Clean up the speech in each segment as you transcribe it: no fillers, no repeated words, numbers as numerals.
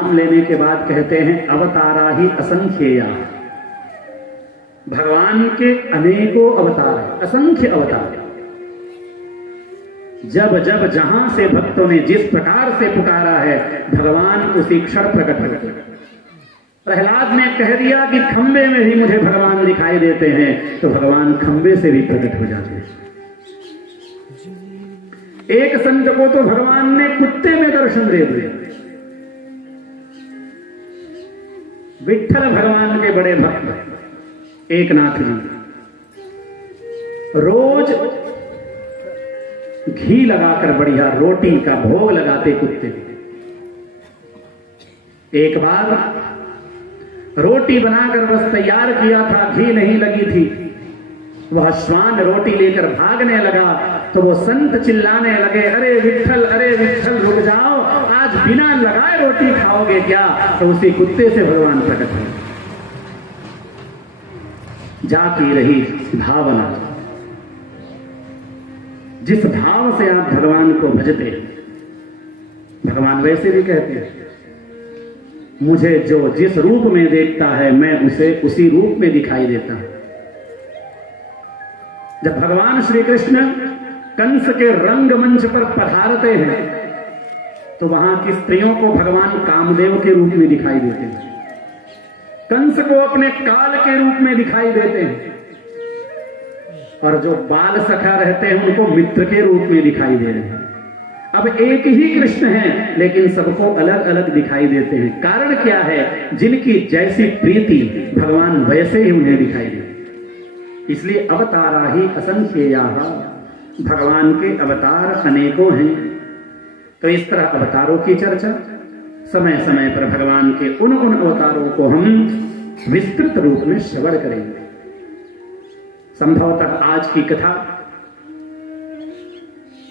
नाम लेने के बाद कहते हैं अवतारा ही असंख्येया। भगवान के अनेकों अवतार, असंख्य अवतार। जब जब जहां से भक्तों ने जिस प्रकार से पुकारा है, भगवान उसी क्षण प्रकट होते हैं। प्रहलाद ने कह दिया कि खंबे में भी मुझे भगवान दिखाई देते हैं, तो भगवान खंबे से भी प्रकट हो जाते हैं। एक संत को तो भगवान ने कुत्ते में दर्शन दे दिए। विठ्ठल भगवान के बड़े भक्त एकनाथ जी रोज घी लगाकर बढ़िया रोटी का भोग लगाते कुत्ते को। एक बार रोटी बनाकर बस तैयार किया था, घी नहीं लगी थी। वह श्वान रोटी लेकर भागने लगा तो वो संत चिल्लाने लगे, अरे विठ्ठल रुक जाओ, आज बिना लगाए रोटी खाओगे क्या? तो उसी कुत्ते से भगवान प्रकट हुए। जाती रही भावना। जिस भाव से आप भगवान को भजते हैं, भगवान वैसे भी कहते हैं, मुझे जो जिस रूप में देखता है मैं उसे उसी रूप में दिखाई देता हूं। जब भगवान श्री कृष्ण कंस के रंगमंच पर पधारते हैं तो वहां की स्त्रियों को भगवान कामदेव के रूप में दिखाई देते हैं, कंस को अपने काल के रूप में दिखाई देते हैं, और जो बाल सखा रहते हैं उनको मित्र के रूप में दिखाई दे रहे हैं। अब एक ही कृष्ण है लेकिन सबको अलग अलग दिखाई देते हैं। कारण क्या है? जिनकी जैसी प्रीति भगवान वैसे ही उन्हें दिखाई देते। इसलिए अवतारा ही असंख्येया, भगवान के अवतार अनेकों हैं। तो इस तरह अवतारों की चर्चा समय समय पर भगवान के उन अवतारों को हम विस्तृत रूप में श्रवण करेंगे। संभवतः आज की कथा,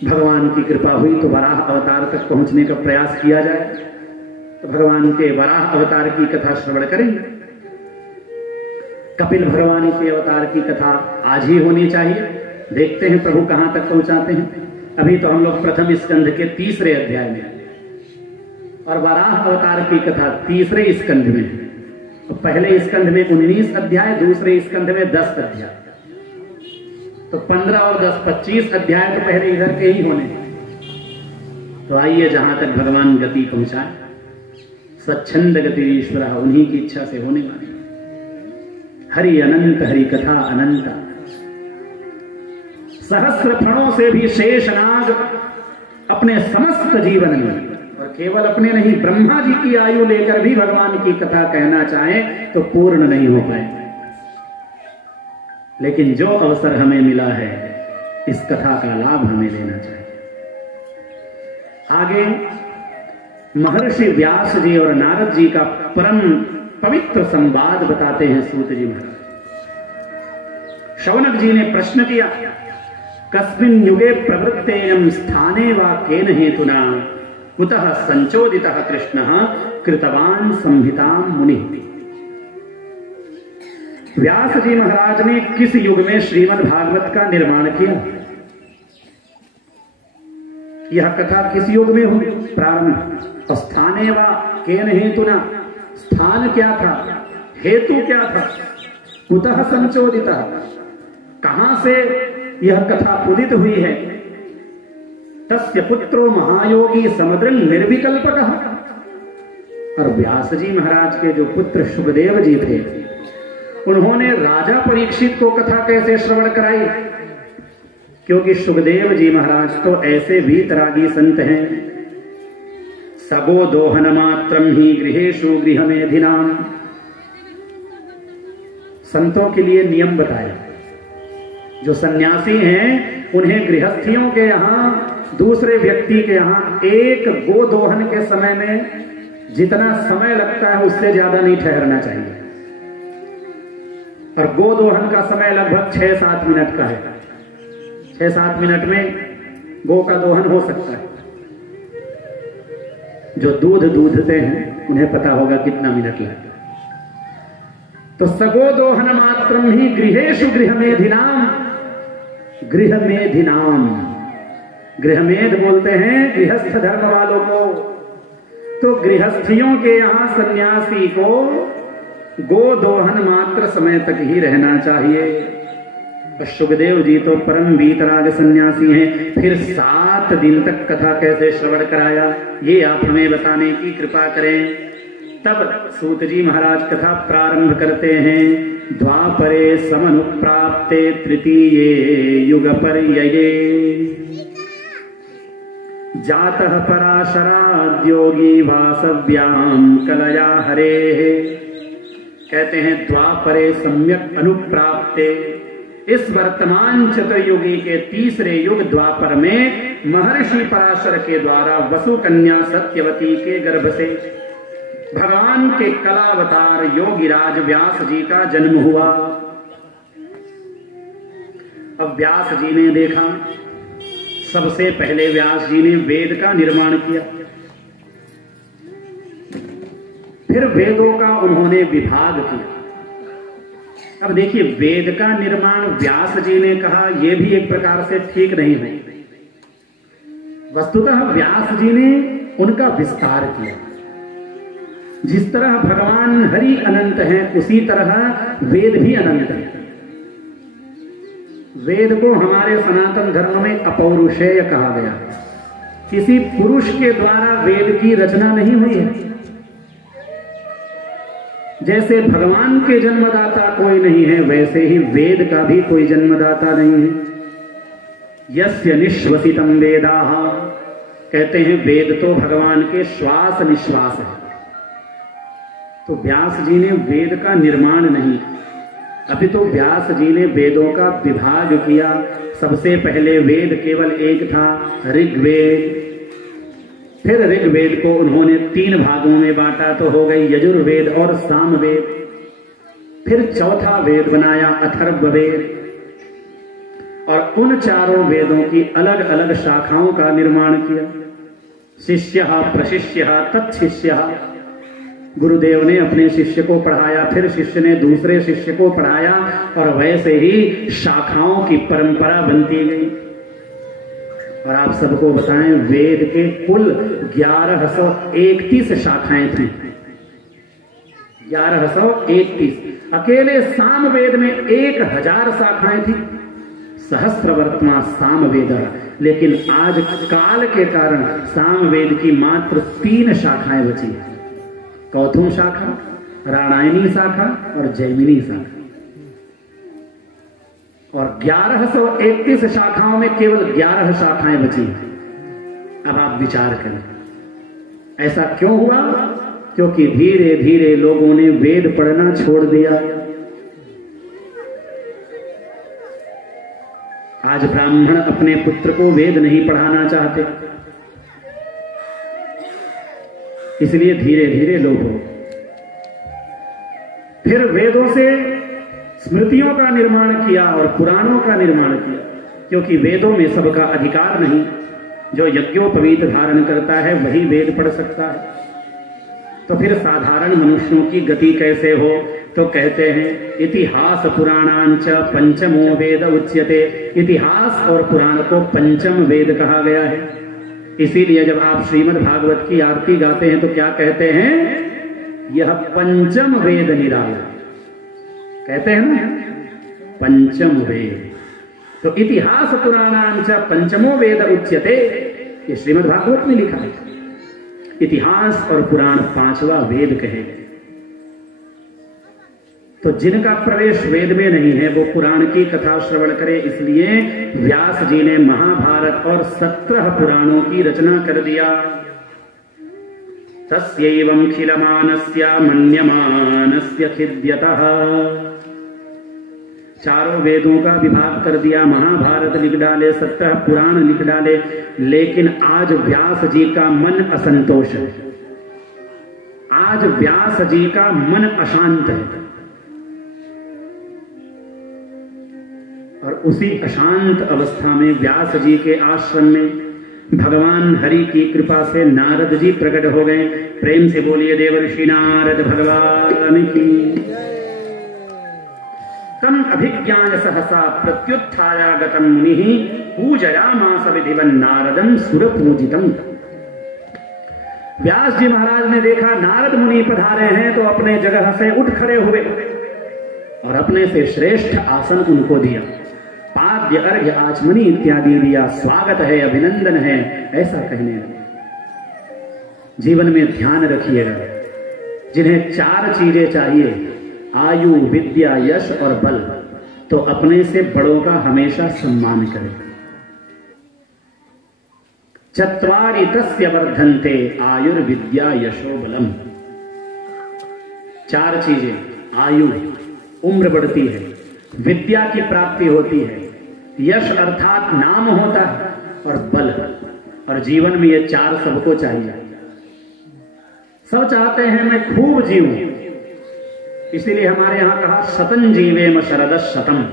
भगवान की कृपा हुई तो वराह अवतार तक पहुंचने का प्रयास किया जाए, तो भगवान के वराह अवतार की कथा श्रवण करेंगे। कपिल भगवान के अवतार की कथा आज ही होनी चाहिए। देखते हैं प्रभु कहां तक पहुंचाते हैं। अभी तो हम लोग प्रथम स्कंध के 3रे अध्याय में, और वराह अवतार की कथा 3रे स्कंध में है। तो पहले स्कंध में 19 अध्याय, दूसरे स्कंध में 10 अध्याय, तो 15 और 10 25 अध्याय तो पहले इधर के ही होने। तो आइए जहां तक भगवान गति पहुंचाए, स्वच्छंद गति ईश्वर, उन्हीं की इच्छा से होने वाली। हरि अनंत, हरि कथा अनंता, सहस्र फणों से भी शेषनाग अपने समस्त जीवन में, और केवल अपने नहीं, ब्रह्मा जी की आयु लेकर भी भगवान की कथा कहना चाहें तो पूर्ण नहीं हो पाए। लेकिन जो अवसर हमें मिला है, इस कथा का लाभ हमें लेना चाहिए। आगे महर्षि व्यास जी और नारद जी का परम पवित्र संवाद बताते हैं सूत जी महाराज। शौनक जी ने प्रश्न किया, कस्मिन् युगे प्रवृत्तेयं स्थाने वा केन हेतुना कुतः संचोदितः कृष्णः कृतवान संहितां मुनिः। व्यास जी महाराज ने किस युग में श्रीमद् भागवत का निर्माण किया? यह कथा किस युग में हुई प्रारंभ? स्थाने वा केन हेतुना, स्थान क्या था, हेतु क्या था, कुतः संचोदिता, कहां से यह कथा उदित हुई है? तस्य पुत्रो महायोगी समदृन निर्विकल्पकः। और व्यास जी महाराज के जो पुत्र सुखदेव जी थे, उन्होंने राजा परीक्षित को कथा कैसे श्रवण कराई? क्योंकि सुखदेव जी महाराज तो ऐसे वीतरागी संत हैं। सबो दोहन मात्रम ही गृहेषु गृहमेधिनाम। संतों के लिए नियम बताया। जो सन्यासी हैं उन्हें गृहस्थियों के यहां, दूसरे व्यक्ति के यहां एक गो दोहन के समय में जितना समय लगता है उससे ज्यादा नहीं ठहरना चाहिए। और गो दोहन का समय लगभग 6-7 मिनट का है। 6-7 मिनट में गो का दोहन हो सकता है। जो दूध दूधते हैं उन्हें पता होगा कितना मिनट लगता है। तो सगो दोहन मात्रम ही गृहेषु गृहमेधिनाम। गृहमेधिनाम, गृहमेध बोलते हैं गृहस्थ धर्म वालों को। तो गृहस्थियों के यहां सन्यासी को गोदोहन मात्र समय तक ही रहना चाहिए। सुखदेव जी तो परम वीतराग सन्यासी हैं, फिर 7 दिन तक कथा कैसे श्रवण कराया ये आप हमें बताने की कृपा करें। तब सूत जी महाराज कथा प्रारंभ करते हैं। द्वापरे समनुप्राप्ते तृतीये युग पर्यये जातः पराशराद्योगी वासव्याम कलया हरेः। कहते हैं द्वापरे सम्यक अनुप्राप्ते, इस वर्तमान चतुर्युगी के तीसरे युग द्वापर में महर्षि पराशर के द्वारा वसु कन्या सत्यवती के गर्भ से भगवान के कलावतार योगीराज व्यास जी का जन्म हुआ। अब व्यास जी ने देखा, सबसे पहले व्यास जी ने वेद का निर्माण किया, फिर वेदों का उन्होंने विभाग किया। अब देखिए, वेद का निर्माण व्यास जी ने कहा, यह भी एक प्रकार से ठीक नहीं है। वस्तुतः व्यास जी ने उनका विस्तार किया। जिस तरह भगवान हरि अनंत हैं, उसी तरह वेद भी अनंत है। वेद को हमारे सनातन धर्म में अपौरुषेय कहा गया। किसी पुरुष के द्वारा वेद की रचना नहीं हुई है। जैसे भगवान के जन्मदाता कोई नहीं है, वैसे ही वेद का भी कोई जन्मदाता नहीं है। यस्य निश्वसितम वेदाः, कहते हैं वेद तो भगवान के श्वास निश्वास है। तो व्यास जी ने वेद का निर्माण नहीं, अभी तो व्यास जी ने वेदों का विभाग किया। सबसे पहले वेद केवल एक था, ऋग्वेद। फिर ऋग्वेद को उन्होंने 3 भागों में बांटा, तो हो गई यजुर्वेद और सामवेद। फिर चौथा वेद बनाया अथर्ववेद, और उन चारों वेदों की अलग अलग शाखाओं का निर्माण किया। शिष्यः प्रशिष्यः तत्शिष्यः, गुरुदेव ने अपने शिष्य को पढ़ाया, फिर शिष्य ने दूसरे शिष्य को पढ़ाया, और वैसे ही शाखाओं की परंपरा बनती गई। और आप सबको बताएं, वेद के कुल 1131 शाखाएं थी। 1131। अकेले सामवेद में 1000 शाखाएं थी। सहस्रवर्त्मा सामवेद। लेकिन आज काल के कारण सामवेद की मात्र 3 शाखाएं बची। कौथुम शाखा, रामायणी शाखा और जैमिनी शाखा। और 1131 शाखाओं में केवल 11 शाखाएं बची। अब आप विचार करें, ऐसा क्यों हुआ? क्योंकि धीरे धीरे लोगों ने वेद पढ़ना छोड़ दिया। आज ब्राह्मण अपने पुत्र को वेद नहीं पढ़ाना चाहते, इसलिए धीरे धीरे लोग हो। फिर वेदों से स्मृतियों का निर्माण किया और पुराणों का निर्माण किया, क्योंकि वेदों में सबका अधिकार नहीं। जो यज्ञोपवीत धारण करता है वही वेद पढ़ सकता है। तो फिर साधारण मनुष्यों की गति कैसे हो? तो कहते हैं इतिहास पुराणांच पंचमो वेद उच्यते। इतिहास और पुराण को पंचम वेद कहा गया है। इसीलिए जब आप श्रीमद् भागवत की आरती गाते हैं तो क्या कहते हैं? यह पंचम वेद निराला, कहते हैं ना, पंचम वेद। तो इतिहास पुराणांच पंचमो वेद उच्यते, ये श्रीमद् भागवत में लिखा है। इतिहास और पुराण 5वां वेद कहे गए। तो जिनका प्रवेश वेद में नहीं है वो पुराण की कथा श्रवण करे। इसलिए व्यास जी ने महाभारत और 17 पुराणों की रचना कर दिया। तस्यैवं खिलमानस्य मन्यमानस्य खिद्यतः, चारों वेदों का विभाग कर दिया। महाभारत लिख डाले, 17 पुराण लिख डाले। लेकिन आज व्यास जी का मन असंतोष है। आज व्यास जी का मन अशांत है। और उसी अशांत अवस्था में व्यास जी के आश्रम में भगवान हरि की कृपा से नारद जी प्रकट हो गए। प्रेम से बोलिए देवर्षि नारद भगवान की। तम अभिज्ञान सहसा प्रत्युत्थायागतम मुनिः पूजयामास विधिवन् नारदं सुरपूजितम्। व्यास जी महाराज ने देखा नारद मुनि पधारे हैं तो अपने जगह से उठ खड़े हुए और अपने से श्रेष्ठ आसन उनको दिया, पाद्य अर्घ्य आचमनी इत्यादि दिया, स्वागत है, अभिनंदन है, ऐसा कहने लगे। जीवन में ध्यान रखिएगा, जिन्हें 4 चीजें चाहिए, आयु, विद्या, यश और बल, तो अपने से बड़ों का हमेशा सम्मान करें। चत्वारि तस्य वर्धन्ते आयुर्विद्या यशो बलम। 4 चीजें, आयु, उम्र बढ़ती है, विद्या की प्राप्ति होती है, यश अर्थात नाम होता है, और बल। और जीवन में ये 4 सबको चाहिए। सब चाहते हैं मैं खूब जीऊं, इसीलिए हमारे यहां कहा शतं जीवेम शरदः शतम्,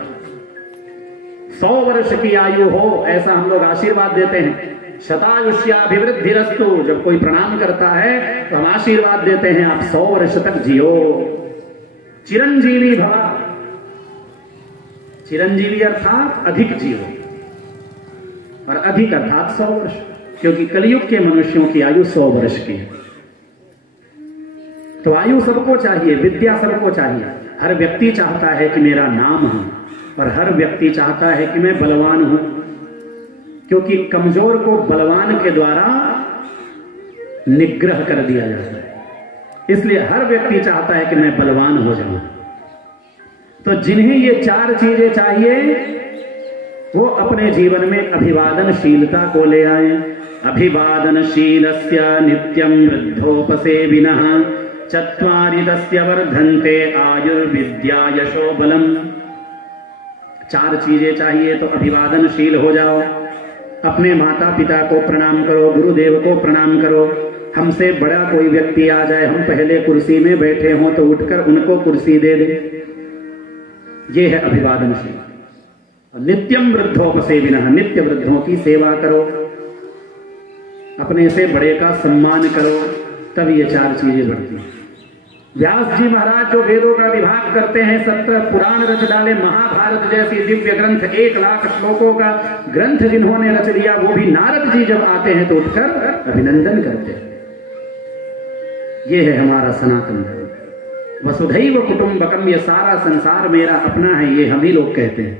100 वर्ष की आयु हो, ऐसा हम लोग आशीर्वाद देते हैं। शतायुष्याभिवृद्धिरस्तु, जब कोई प्रणाम करता है तो हम आशीर्वाद देते हैं आप 100 वर्ष तक जियो। चिरंजीवी भवा, चिरंजीवी अर्थात अधिक जियो, और अधिक अर्थात 100 वर्ष, क्योंकि कलयुग के मनुष्यों की आयु 100 वर्ष की है। तो आयु सबको चाहिए, विद्या सबको चाहिए। हर व्यक्ति चाहता है कि मेरा नाम हो, और हर व्यक्ति चाहता है कि मैं बलवान हूं, क्योंकि कमजोर को बलवान के द्वारा निग्रह कर दिया जाता है। इसलिए हर व्यक्ति चाहता है कि मैं बलवान हो जाऊं। तो जिन्हें ये 4 चीजें चाहिए वो अपने जीवन में अभिवादनशीलता को ले आए। अभिवादनशीलस्य नित्यं वृद्धोपसेविनः, चत्वारि तस्य वर्धन्ते आयुर्विद्या यशो बलम। 4 चीजें चाहिए तो अभिवादनशील हो जाओ। अपने माता पिता को प्रणाम करो, गुरुदेव को प्रणाम करो। हमसे बड़ा कोई व्यक्ति आ जाए, हम पहले कुर्सी में बैठे हों तो उठकर उनको कुर्सी दे दे, ये है अभिवादनशील। नित्यम वृद्धोपसेविनः, नित्य वृद्धों की सेवा करो, अपने से बड़े का सम्मान करो, तब ये 4 चीजें बढ़ती हैं। व्यास जी महाराज जो वेदों का विभाग करते हैं, 17 पुराण रच डाले, महाभारत जैसी दिव्य ग्रंथ, 1 लाख श्लोकों का ग्रंथ जिन्होंने रच दिया, वो भी नारद जी जब आते हैं तो उठकर अभिनंदन करते हैं। ये है हमारा सनातन धर्म। वसुधैव कुटुंबकम, ये सारा संसार मेरा अपना है, ये हम ही लोग कहते हैं।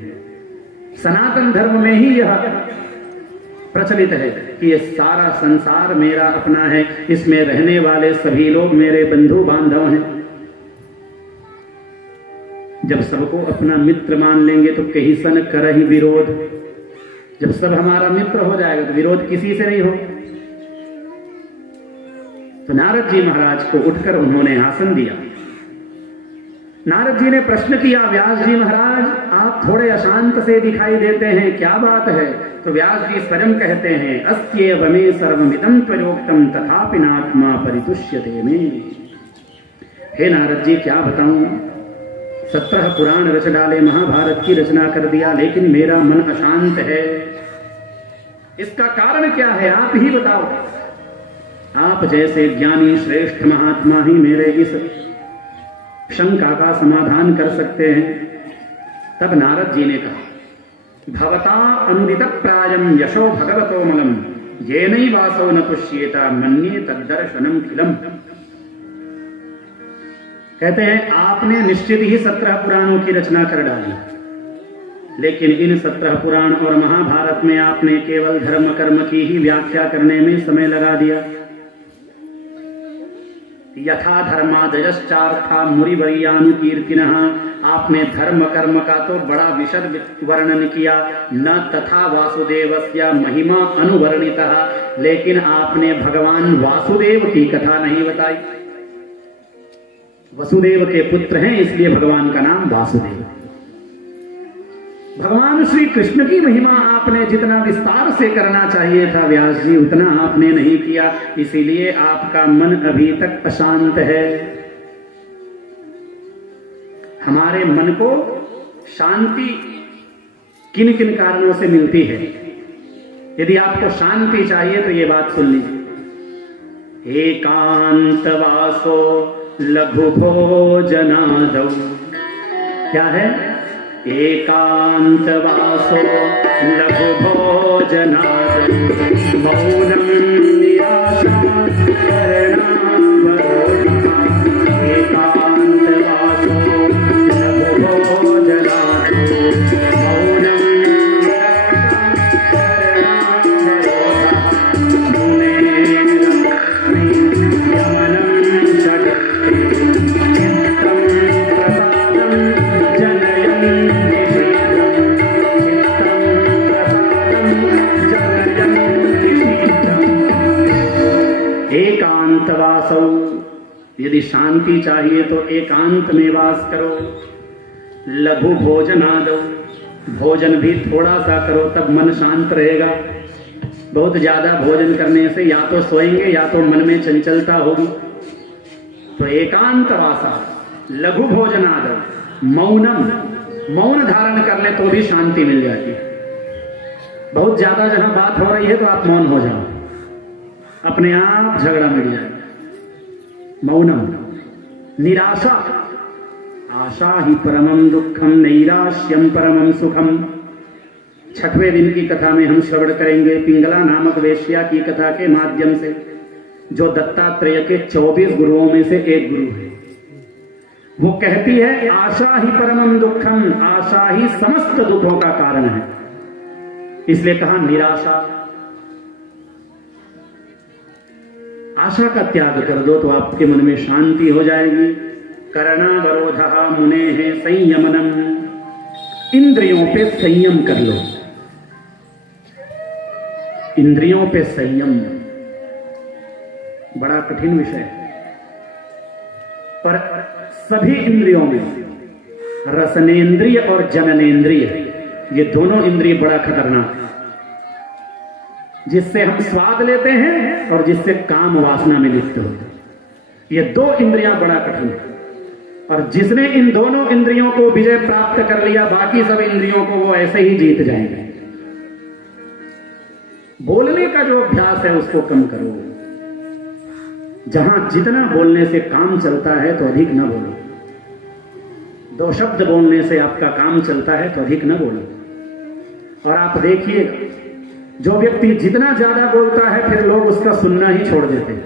सनातन धर्म में ही यह प्रचलित है कि ये सारा संसार मेरा अपना है, इसमें रहने वाले सभी लोग मेरे बंधु बांधव हैं। जब सबको अपना मित्र मान लेंगे तो कहीं सन करहि विरोध। जब सब हमारा मित्र हो जाएगा तो विरोध किसी से नहीं हो। तो नारद जी महाराज को उठकर उन्होंने आसन दिया। नारद जी ने प्रश्न किया, व्यास जी महाराज आप थोड़े अशांत से दिखाई देते हैं, क्या बात है? तो व्यास जी स्वयं कहते हैं, अस्येव मे सर्वमिदं त्वयोक्तम तथापि नात्मा परितुष्यते मे। हे नारद जी क्या बताऊं, 17 पुराण रच डाले, महाभारत की रचना कर दिया, लेकिन मेरा मन अशांत है। इसका कारण क्या है, आप ही बताओ। आप जैसे ज्ञानी श्रेष्ठ महात्मा ही मेरे इस शंका का समाधान कर सकते हैं। तब नारद जी ने कहा, भवता अनुदित प्रायम यशो भगवतो मलम, येनैवासो न पुष्येता मन्ये तद्दर्शनम खिलम। कहते हैं आपने निश्चित ही 17 पुराणों की रचना कर डाली, लेकिन इन 17 पुराण और महाभारत में आपने केवल धर्म कर्म की ही व्याख्या करने में समय लगा दिया। यथा धर्मादयश्चार्था मुनिवर्यानुकीर्तिनः, आपने धर्म कर्म का तो बड़ा विशद वर्णन किया, न तथा वासुदेवस्य महिमा अनुवर्णितः, लेकिन आपने भगवान वासुदेव की कथा नहीं बताई। वसुदेव के पुत्र हैं इसलिए भगवान का नाम वासुदेव। भगवान श्री कृष्ण की महिमा आपने जितना विस्तार से करना चाहिए था व्यास जी, उतना आपने नहीं किया, इसीलिए आपका मन अभी तक अशांत है। हमारे मन को शांति किन किन कारणों से मिलती है? यदि आपको शांति चाहिए तो ये बात सुन लीजिए। एकांतवासो लघु भोजनादौ, क्या है? एकांतवासो लघु भोजनादौ, मौनम निराशा यदि शांति चाहिए तो एकांत में वास करो। लघु भोजनादौ, भोजन भी थोड़ा सा करो, तब मन शांत रहेगा। बहुत ज्यादा भोजन करने से या तो सोएंगे या तो मन में चंचलता होगी। तो एकांत वासा, लघु भोजनादौ, मौनम, मौन धारण कर ले तो भी शांति मिल जाती है। बहुत ज्यादा जहां बात हो रही है तो आप मौन हो जाओ, अपने आप झगड़ा मिट जाएगा। मौनम। निराशा, आशा ही परमम दुखम नैराश्यम परमम सुखम। छठवें दिन की कथा में हम श्रवण करेंगे पिंगला नामक वेश्या की कथा के माध्यम से, जो दत्तात्रेय के 24 गुरुओं में से एक गुरु है। वो कहती है आशा ही परमम दुखम, आशा ही समस्त दुखों का कारण है। इसलिए कहा निराशा। आशा का त्याग कर दो तो आपके मन में शांति हो जाएगी। करणावरोधः मुनेः संयमनम, इंद्रियों पे संयम कर लो। इंद्रियों पे संयम बड़ा कठिन विषय है, पर सभी इंद्रियों में रसनेन्द्रिय और जननेन्द्रिय, ये दोनों इंद्रिय बड़ा खतरनाक है, जिससे हम स्वाद लेते हैं और जिससे काम वासना में लिप्त होते हैं। ये दो इंद्रियां बड़ा कठिन है, और जिसने इन दोनों इंद्रियों को विजय प्राप्त कर लिया, बाकी सब इंद्रियों को वो ऐसे ही जीत जाएंगे। बोलने का जो अभ्यास है उसको कम करो। जहां जितना बोलने से काम चलता है तो अधिक न बोलो। 2 शब्द बोलने से आपका काम चलता है तो अधिक न बोलो। और आप देखिएगा, जो व्यक्ति जितना ज्यादा बोलता है फिर लोग उसका सुनना ही छोड़ देते हैं,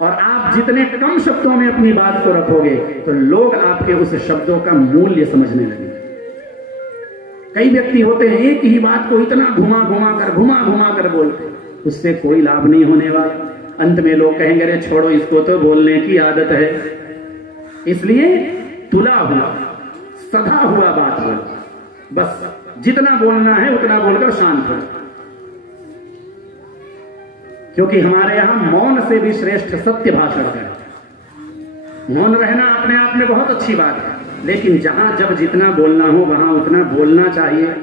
और आप जितने कम शब्दों में अपनी बात को रखोगे तो लोग आपके उस शब्दों का मूल्य समझने लगेंगे। कई व्यक्ति होते हैं एक ही बात को इतना घुमा घुमा कर बोलते, उससे कोई लाभ नहीं होने वाला। अंत में लोग कहेंगे अरे छोड़ो, इसको तो बोलने की आदत है। इसलिए तुला हुआ, सधा हुआ बात बोलो। बस जितना बोलना है उतना बोलकर शांत हो, क्योंकि हमारे यहां मौन से भी श्रेष्ठ सत्य भाषण है। मौन रहना अपने आप में बहुत अच्छी बात है, लेकिन जहां जब जितना बोलना हो वहां उतना बोलना चाहिए।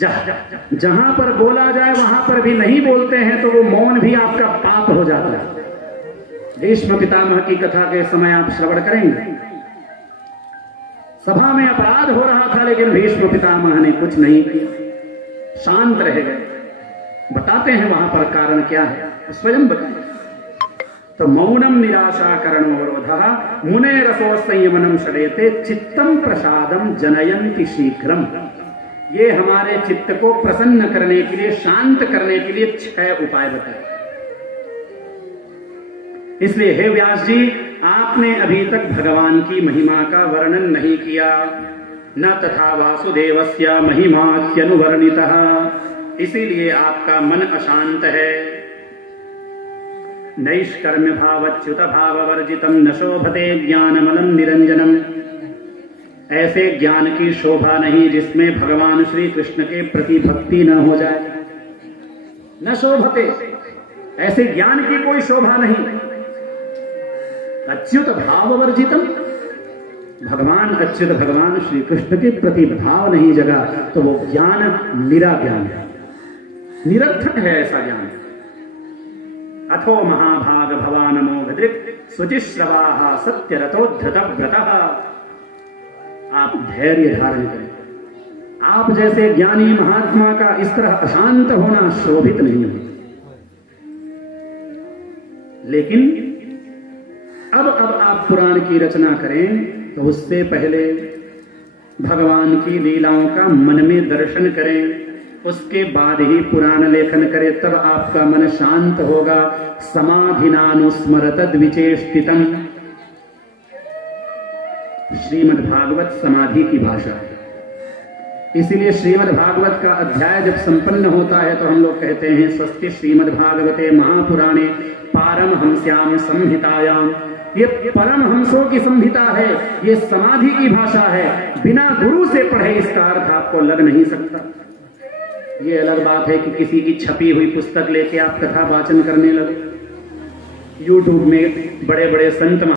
जहां पर बोला जाए वहां पर भी नहीं बोलते हैं तो वो मौन भी आपका पाप हो जाता है। भीष्म पितामह की कथा के समय आप श्रवण करेंगे, सभा में अपराध हो रहा था लेकिन भीष्म पितामह ने कुछ नहीं किया, शांत रह गए। बताते हैं वहां पर कारण क्या है, स्वयं बताएं। तो मौनम निराशा करणोरोधः मुने रसो संयमनम षडेते चित्तम प्रसादम जनयन्ति शीघ्रम। ये हमारे चित्त को प्रसन्न करने के लिए, शांत करने के लिए 6 उपाय बताए। इसलिए हे व्यास जी, आपने अभी तक भगवान की महिमा का वर्णन नहीं किया। न तथा वासुदेवस्य महिमात्यनुवर्णितः, इसीलिए आपका मन अशांत है। नैष्कर्म्य भावच्युत भाववर्जितम न शोभते ज्ञानमलं निरंजनम। ऐसे ज्ञान की शोभा नहीं जिसमें भगवान श्री कृष्ण के प्रति भक्ति न हो जाए। न शोभते, ऐसे ज्ञान की कोई शोभा नहीं। अच्युत भाववर्जितम, भगवान अच्युत भगवान श्री कृष्ण के प्रति भाव नहीं जगा तो वो ज्ञान निरा ज्ञान है, निरर्थक है ऐसा ज्ञान। अथो महाभाग भवानमो भद्रिक शुचिश्रवाः सत्यरथोद्धत व्रतः। आप धैर्य धारण करें। आप जैसे ज्ञानी महात्मा का इस तरह अशांत होना शोभित नहीं है। लेकिन अब आप पुराण की रचना करें तो उससे पहले भगवान की लीलाओं का मन में दर्शन करें, उसके बाद ही पुराण लेखन करें, तब आपका मन शांत होगा। समाधिनानुस्मरतद विचेष्टितम। श्रीमद् भागवत समाधि की भाषा है, इसीलिए श्रीमद् भागवत का अध्याय जब संपन्न होता है तो हम लोग कहते हैं स्वस्ति श्रीमद् भागवते महापुराणे पारमहंस्याम संहितायाम। ये परमहंसों की संहिता है, ये समाधि की भाषा है। बिना गुरु से पढ़े इसका अर्थ आपको लग नहीं सकता। ये अलग बात है कि किसी की छपी हुई पुस्तक लेके आप कथा वाचन करने लगे, यूट्यूब में बड़े बड़े संत